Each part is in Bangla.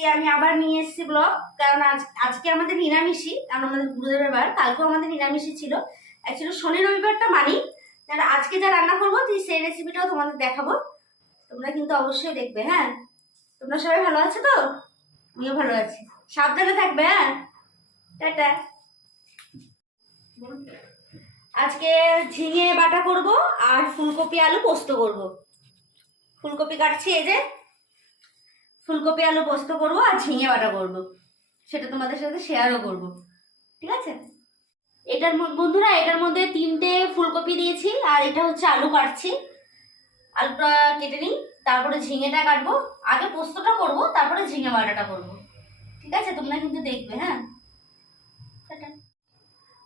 আজকে আমি আবার নিয়ে এসেছি ব্লগ কারণ আজ, আজকে আমাদের নিরামিষই, কারণ আমাদের গুরুদেবের বার, কালকেও আমাদের নিরামিষই ছিল। অ্যাকচুয়ালি শনি রবিবারটা মানি তাহলে আজকে যা রান্না করব সেই রেসিপিটাও তোমাদের দেখাবো। তোমরা কিন্তু অবশ্যই দেখবে হ্যাঁ? তোমরা সবাই ভালো আছো তো? আমিও ভালো আছি। সাবধানে থাকবে হ্যাঁ? টাটা। আজকে ঝিঙে বাটা করব আর ফুলকপি আলু পোস্ত করব। ফুলকপি কাটছি, এই যে। ফুলকপি, আলু পোস্ত করব আর ঝিঙে বাটা করব। সেটা তোমাদের সাথে শেয়ারও করব। ঠিক আছে? এটার বন্ধুরা, এটার মধ্যে তিনটে ফুলকপি দিয়েছি, আর এটা হচ্ছে আলু কাটছি। আলুটা কেটে নিই, তারপরে ঝিঙেটা কাটবো। আগে পোস্তটা করব, তারপরে ঝিঙে বাটাটা করব। ঠিক আছে? তোমরা কিন্তু দেখবে হ্যাঁ।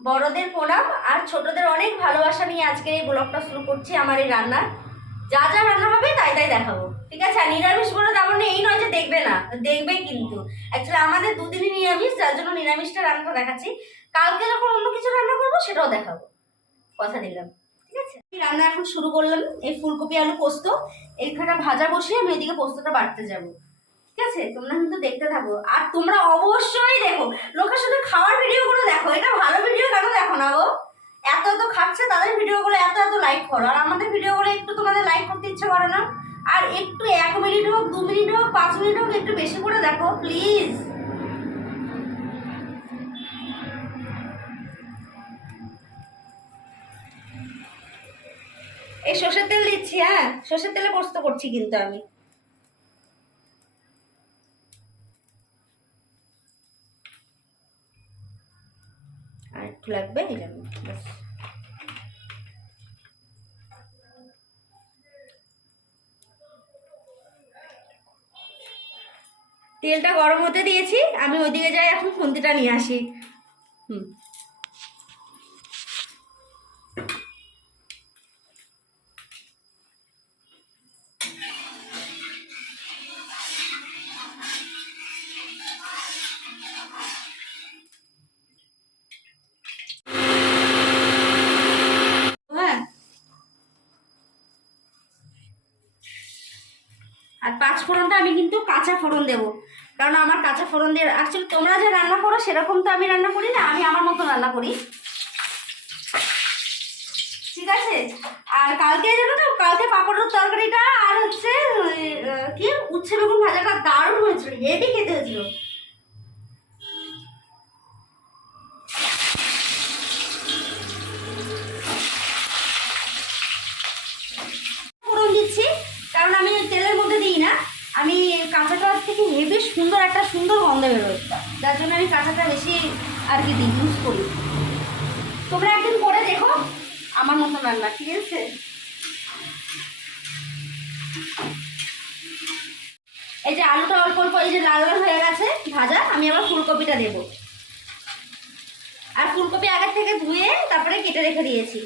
বড়দের প্রণাম, আর ছোটদের অনেক ভালোবাসা নিয়ে আজকে এই ব্লগটা শুরু করছি আমার এই রান্নার। যা যা রান্না হবে তাই তাই দেখাবো। ঠিক আছে? আর নিরামিষ বলে তেমন মানে এই নয় যে দেখবে না, দেখবে কিন্তু। অ্যাকচুয়ালি আমাদের দুদিনই নিরামিষ, যার জন্য নিরামিষটা রান্নাটা দেখাচ্ছি। কালকে যখন অন্য কিছু রান্না করব, সেটাও দেখাবো। কথা দিলাম। ঠিক আছে? রান্না এখন শুরু করলাম, এই ফুলকপি, আলু পোস্ত। এইখানে ভাজা বসিয়ে আমি এদিকে পোস্তটা বাড়তে যাব। ঠিক আছে? তোমরা কিন্তু দেখতে থাকো। আর তোমরা অবশ্যই দেখো, লোকের সাথে খাওয়ার ভিডিওগুলো দেখো। এটা ভালো ভিডিও কেন দেখো না গো? এত এত খাচ্ছে, তাদের ভিডিওগুলো এত এত লাইক করো। আর আমাদের ভিডিওগুলো একটু তোমাদের লাইক করতে ইচ্ছে করে না। আর একটু এক মিনিট হোক, দু মিনিট হোক, পাঁচ মিনিট হোক, একটু বেশি করে দেখো প্লিজ এই সর্ষের তেল দিচ্ছি হ্যাঁ? সর্ষের তেলে পোস্ত করছি কিন্তু আমি। আর একটু লাগবে, এই জন্য। তেলটা গরম হতে দিয়েছি আমি ওইদিকে যাই এখন খুন্তিটা নিয়ে আসি। হুম। আর পাঁচ ফোড়নটা আমি কিন্তু কাঁচা ফোড়ন দেব। কারণ আমার কাঁচা ফোড়ন দিয়ে অ্যাকচুয়ালি তোমরা যে রান্না করো, সেরকম তো আমি রান্না করি না, আমি আমার মতো রান্না করি। ঠিক আছে? আর কালকে জানো তো, কালকে পাঁপড়ের তরকারিটা আর হচ্ছে কি? উচ্ছে বেগুন ভাজাটা দারুণ হয়েছিল হেভি খেতে হয়েছিল ফোড়ন দিচ্ছি কারণ আমি ওই তেলের মধ্যে দিই না আমি কাঁচাটা থেকে হেভি সুন্দর একটা সুন্দর গন্ধ বেরোয় যার জন্য আমি কাঁচাটা বেশি আর কি দিই ইউজ করি। তোমরা একদিন করে দেখো আমার মতো রান্না, ঠিক আছে? এই যে আলুটা অল্প অল্প, এই যে লাল লাল হয়ে গেছে ভাজা, আমি আবার ফুলকপিটা দেবো। আর ফুলকপি আগের থেকে ধুয়ে তারপরে কেটে রেখে দিয়েছি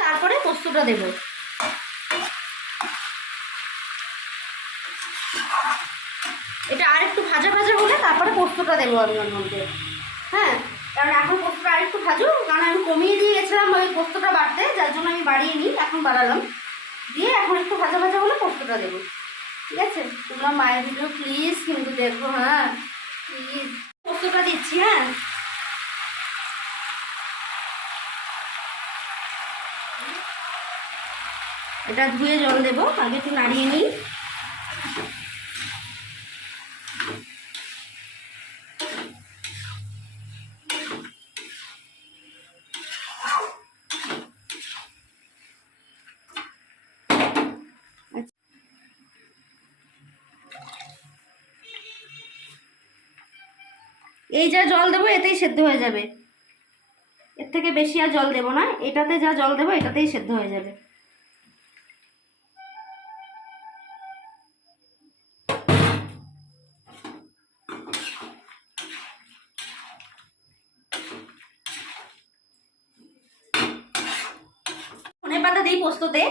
তারপরে পোস্তটা দেব। এটা আর একটু ভাজা ভাজা হলে তারপরে পোস্তটা দেবো আমি ওর মধ্যে। হ্যাঁ কারণ এখন পোস্তটা আর একটু ভাজু কারণ আমি কমিয়ে দিয়ে গেছিলাম ওই পোস্তটা বাড়তে, যার জন্য আমি বাড়িয়ে নিই, এখন বাড়ালাম। দিয়ে এখন একটু ভাজা ভাজা হলে পোস্তটা দেবো। ঠিক আছে? তোমরা মায়ের ভিডিও প্লিজ কিন্তু দেখো হ্যাঁ। প্লিজ পোস্তটা দিচ্ছি হ্যাঁ। এটা ধুয়ে জল দেবো, আগে একটু নাড়িয়ে নিই। এই যা জল দেবো, এতেই সেদ্ধ হয়ে যাবে। এর থেকে বেশি আর জল দেবো না, এটাতে যা জল দেবো, এটাতেই সেদ্ধ হয়ে যাবে। পাতা দিই পোস্ততে।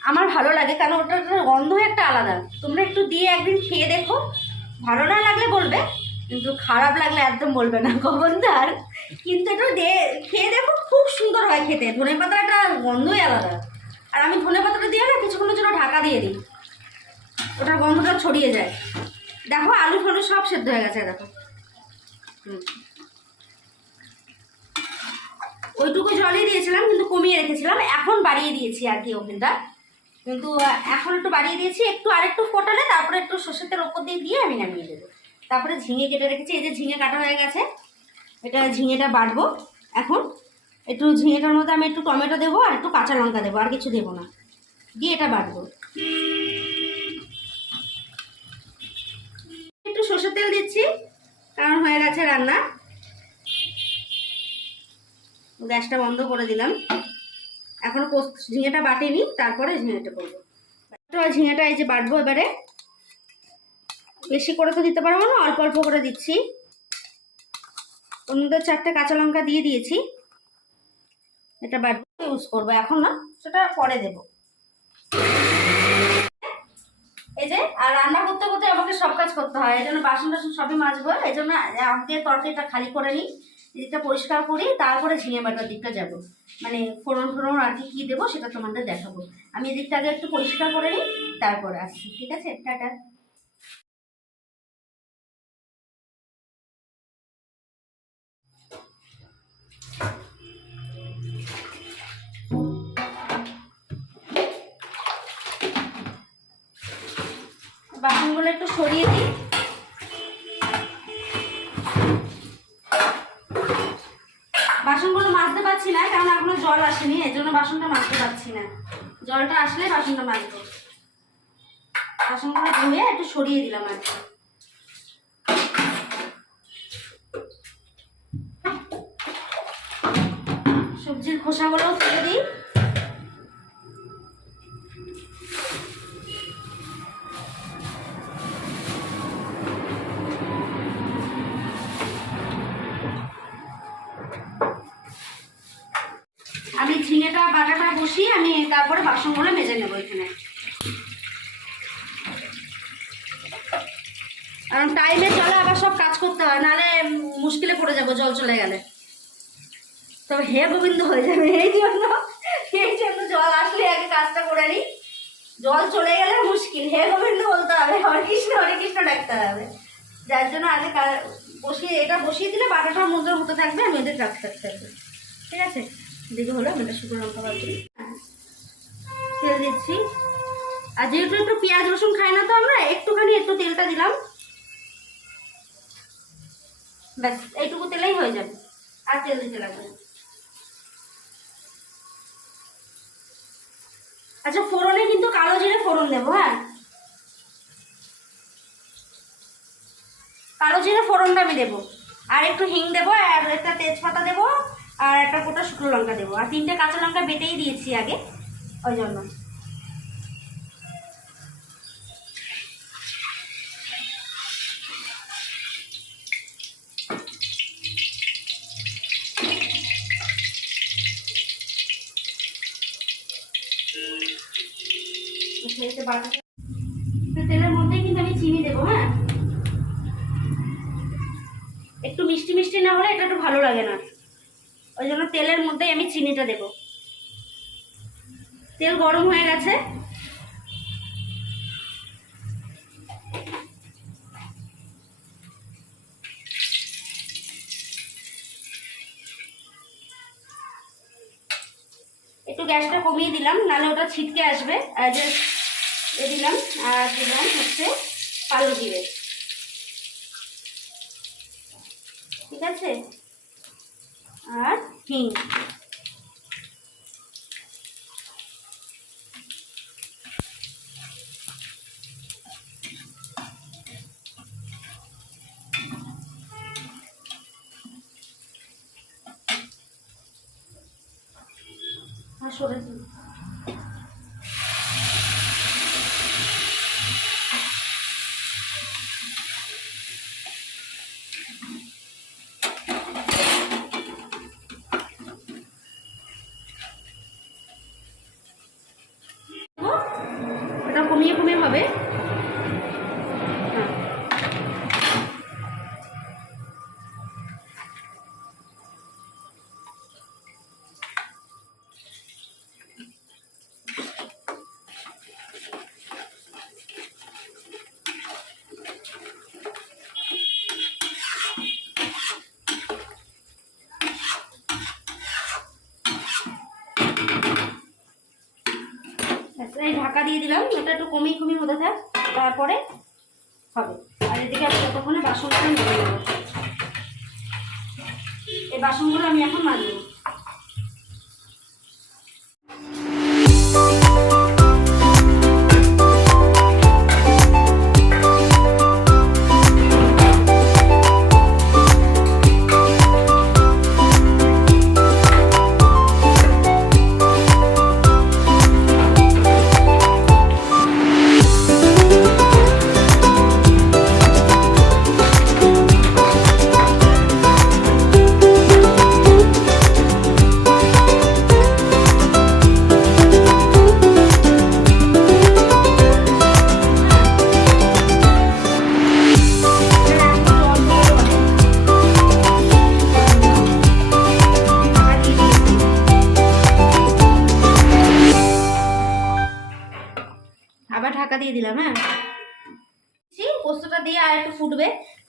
আমার ভালো লাগে, কারণ ওটার গন্ধ একটা আলাদা। তোমরা একটু দিয়ে একদিন খেয়ে দেখো। ভালো না লাগলে বলবে, কিন্তু খারাপ লাগলে একদম বলবে না কবনদার কিন্তু একটু খেয়ে দেখো, খুব সুন্দর হয় খেতে। ধনে পাতার একটা গন্ধই আলাদা। আর আমি ধনে পাতাটা দিয়ে না কিছুক্ষণের জন্য ঢাকা দিয়ে দিই। ওটার গন্ধটা ছড়িয়ে যায়। দেখো, আলু ফালু সব সেদ্ধ হয়ে গেছে, দেখো। হুম। ওইটুকু জলই দিয়েছিলাম, কিন্তু কমিয়ে রেখেছিলাম। এখন বাড়িয়ে দিয়েছি আর কি ওভেনটা। কিন্তু এখন একটু বাড়িয়ে দিয়েছি, একটু আরেকটু ফোটালে তারপরে একটু সর্ষের তেল ওপর দিয়ে দিয়ে আমি নামিয়ে দেবো। তারপরে ঝিঙে কেটে রেখেছি, এই যে ঝিঙে কাটা হয়ে গেছে, এটা ঝিঙেটা বাটবো এখন। একটু ঝিঙেটার মধ্যে আমি একটু টমেটো দেবো আর একটু কাঁচা লঙ্কা দেবো, আর কিছু দেবো না। দিয়ে এটা বাটবো। একটু সর্ষের তেল দিচ্ছি, কারণ হয়ে গেছে রান্না। গ্যাসটা বন্ধ করে দিলাম। এখনও ঝিঙেটা বাটিনি, তারপরে ঝিঙেটা করব। ঝিঙেটা এই যে বাটবো এবারে। বেশি করে তো দিতে পারব না, অল্প অল্প করে দিচ্ছি। মধ্যে চারটে কাঁচা লঙ্কা দিয়ে দিয়েছি। এটা বাটবো, ইউজ করব। এখন না, সেটা পরে দেবো। এই যে, আর রান্না করতে করতে আমাকে সব কাজ করতে হয়, এই জন্য বাসন টাসন সবই মাজবো। এই জন্য আগে তরকারিটা খালি করে নিই। এদিকটা পরিষ্কার করি তারপরে ঝিঙে বাটার দিকটা যাব। মানে ফোড়ন ফোড়ন আর কি কী দেবো সেটা তোমাদের দেখাবো। আমি এদিকটা আগে একটু পরিষ্কার করে নিই, তারপরে আসছি, ঠিক আছে? টাটা। বাসনগুলো একটু সরিয়ে দিই। না। জলটা আসলে বাসনটা মাজবো। বাসনগুলো ধুয়ে একটু সরিয়ে দিলাম আর সবজির খোসাগুলোও তুলে দিই। আমি ঝিঙেটা, বাটাটা বসিয়ে আমি তারপরে বাসনগুলো মেজে নেব এখানে। কারণ টাইমে চলে আবার সব কাজ করতে হয়, নাহলে মুশকিলে পড়ে যাব, জল চলে গেলে। তবে হে গোবিন্দ হয়ে যাবে এই জন্য এই জন্য জল আসলে আগে কাজটা করে নিই। জল চলে গেলে মুশকিল। হে গোবিন্দ বলতে হবে, হরে কৃষ্ণ হরে কৃষ্ণ ডাকতে হবে। যার জন্য আগে বসিয়ে, এটা বসিয়ে দিলে বাটাটার মধ্যে হতে থাকবে, আমি ওদের কাজ থাকতে থাকবে। ঠিক আছে? দেখে হলো শুকনো লঙ্কা তেল দিচ্ছি। আর যেহেতু একটু পেঁয়াজ, রসুন খাই না তো আমরা, একটুখানি একটু তেলটা দিলাম। ব্যাস, এইটুকু তেলেই হয়ে যাবে। আর তেল দিতে লাগবে আচ্ছা ফোড়নে কিন্তু কালো জিরে ফোড়ন দেবো হ্যাঁ? কালো জিরে ফোড়নটা আমি দেবো। আর একটু হিং দেবো, আর একটা তেজপাতা দেবো। আর একটা গোটা শুকনো লঙ্কা দেবো। আর তিনটে কাঁচা লঙ্কা বেটেই দিয়েছি আগে, ওই জন্য। তেলের মধ্যে কিন্তু আমি চিনি দেবো হ্যাঁ? একটু মিষ্টি মিষ্টি না হলে এটা একটু ভালো লাগে না। ওই জন্য তেলের মধ্যেই আমি চিনিটা দেব। তেল গরম হয়ে গেছে। একটু গ্যাসটা কমিয়ে দিলাম, নাহলে ওটা ছিটকে আসবে। যে দিলাম, আর দিলাম হচ্ছে কালো জিরে। ঠিক আছে? আর হিং আর সরে দিন দিয়ে দিলাম এটা একটু কমিয়ে কমিয়ে হতে থাক, তারপরে হবে। আর এদিকে আমি ততক্ষণে বাসনগুলো নিয়ে নেব। এই বাসনগুলো আমি এখন মাজবো।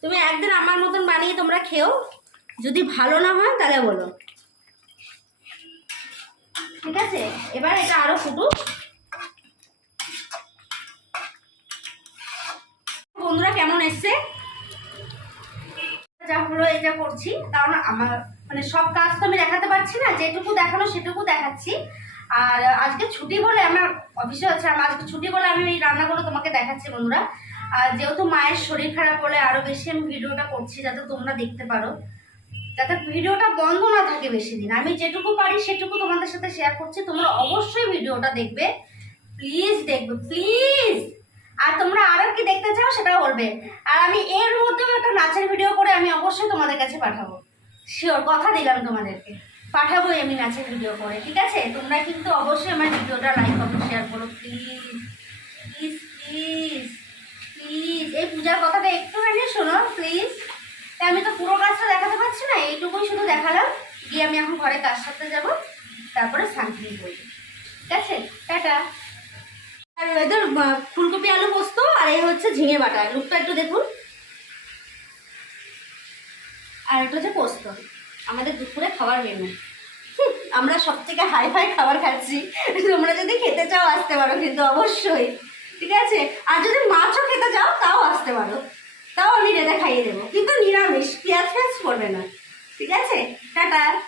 তুমি একদিন আমার মতন বানিয়ে তোমরা খেও। যদি ভালো না হয় তাহলে বলো। ঠিক আছে? এবার এটা আরও ফুটুক। বন্ধুরা কেমন এসছে? যা হলো, এটা করছি। কারণ আমার মানে সব কাজ তো আমি দেখাতে পারছি না, যেটুকু দেখানো সেটুকু দেখাচ্ছি। আর আজকে ছুটি বলে আমার অফিসে আছে আজকে ছুটি বলে আমি এই রান্নাগুলো তোমাকে দেখাচ্ছি বন্ধুরা। আর যেহেতু মায়ের শরীর খারাপ হলে আরও বেশি আমি ভিডিওটা করছি, যাতে তোমরা দেখতে পারো। যাতে ভিডিওটা বন্ধ না থাকে বেশি দিন আমি যেটুকু পারি সেটুকু তোমাদের সাথে শেয়ার করছি। তোমরা অবশ্যই ভিডিওটা দেখবে। প্লিজ দেখবে প্লিজ আর তোমরা আরও কি দেখতে চাও সেটা বলবে। আর আমি এর মধ্যেও একটা নাচের ভিডিও করে আমি অবশ্যই তোমাদের কাছে পাঠাবো। শিওর কথা দিলাম তোমাদেরকে। পাঠাবোই আমি নাচের ভিডিও করে, ঠিক আছে? তোমরা কিন্তু অবশ্যই আমার ভিডিওটা লাইক করো শেয়ার করো। প্লিজ প্লিজ প্লিজ এই পূজার কথাটা একটুখানি শোনো প্লিজ আমি তো পুরো কাজটা দেখাতে পারছি না, এইটুকুই শুধু দেখালাম। গিয়ে আমি এখন ঘরে কাজ সারতে যাব, তারপরে শান্তি করব। ঠিক আছে? টাটা। আর এদের ফুলকপি আলু পোস্ত, আর এই হচ্ছে ঝিঙে বাটা। লুকটা একটু দেখুন। আর এটা হচ্ছে পোস্ত। আমাদের দুপুরে খাবার মেনু। আমরা সব থেকে হাই ফাই খাবার খাচ্ছি। তোমরা যদি খেতে চাও, আসতে পারো, কিন্তু অবশ্যই। ঠিক আছে? আর যদি মাছও খেতে যাও, তাও আসতে পারো। তাও আমি রেঁধে খাইয়ে দেবো। কিন্তু নিরামিষ পেঁয়াজ ফেঁয়াজ করবে না। ঠিক আছে? টাটা।